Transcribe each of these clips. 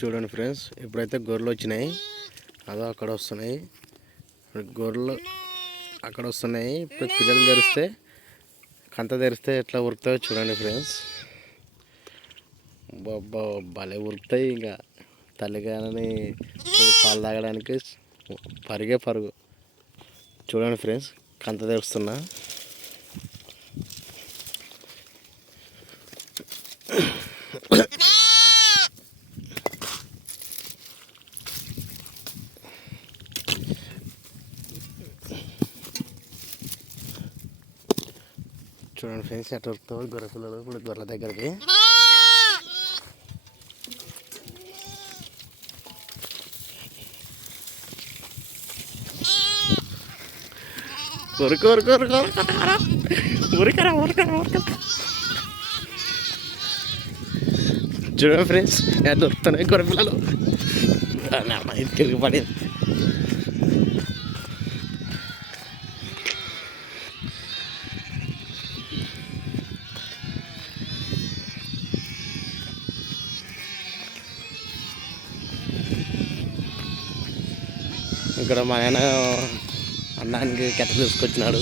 చూడండి ఫ్రెండ్స్, ఇప్పుడైతే గొర్రెలు వచ్చినాయి. అదో అక్కడ వస్తున్నాయి. గొర్రెలు అక్కడ వస్తున్నాయి. ఇప్పుడు పిల్లలు తెరిస్తే కంత తెరిస్తే ఎట్లా ఉరుకుతాయో చూడండి ఫ్రెండ్స్. బాబా భలే ఉరుకుతాయి. ఇంకా తల్లిగానని పాలు తాగడానికి పరుగే పరుగు. చూడండి ఫ్రెండ్స్, కంత తెరుస్తున్నా. చూడండి ఫ్రెండ్స్, ఎట్లా ఉరుకుతావు గొర్రె పిల్లలు. ఇప్పుడు గొర్రెల దగ్గరికి ఉరుకు ఉరుకు ఉరుకు ఉరకరా ఉరకరా ఉరకరా. చూడండి ఫ్రెండ్స్, ఎట్లా దొరుకుతున్నాయి గొర్రె పిల్లలు. తిరిగి పడేది. ఇక్కడ మా ఆయన అన్నానికి కెట్ట తీసుకొచ్చినాడు.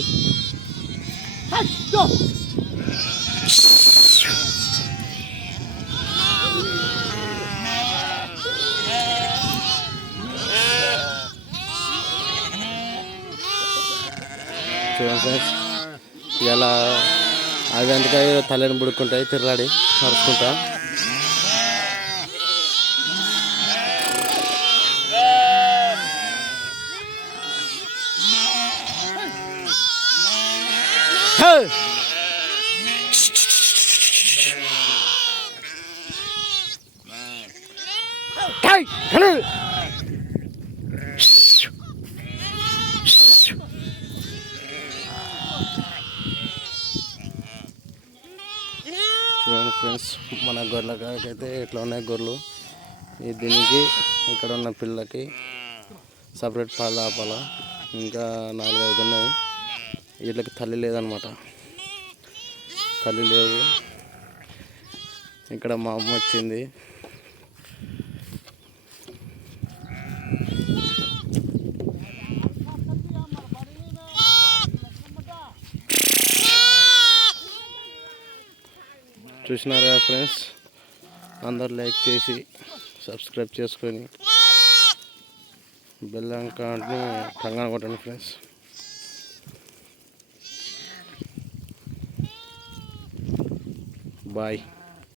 చూడండి ఫ్రెండ్స్, ఇలా అవి అందుకని తల్లిని బుడుక్కుంటాయి, తిరలాడి నడుచుకుంటా. చూడండి ఫ్రెండ్స్, మన గొర్రెల కాడికైతే ఇట్లా ఉన్నాయి గొర్రెలు. దీనికి ఇక్కడ ఉన్న పిల్లలకి సపరేట్ పాలు ఆపాలా. ఇంకా 4-5 ఉన్నాయి. వీళ్ళకి తల్లి లేదనమాట, తల్లి లేవు. ఇక్కడ మా అమ్మ వచ్చింది. చూసినారు కదా ఫ్రెండ్స్, అందరు లైక్ చేసి సబ్స్క్రైబ్ చేసుకొని బెల్ ఐకాన్ని కంగారు కొట్టండి ఫ్రెండ్స్. బాయ్.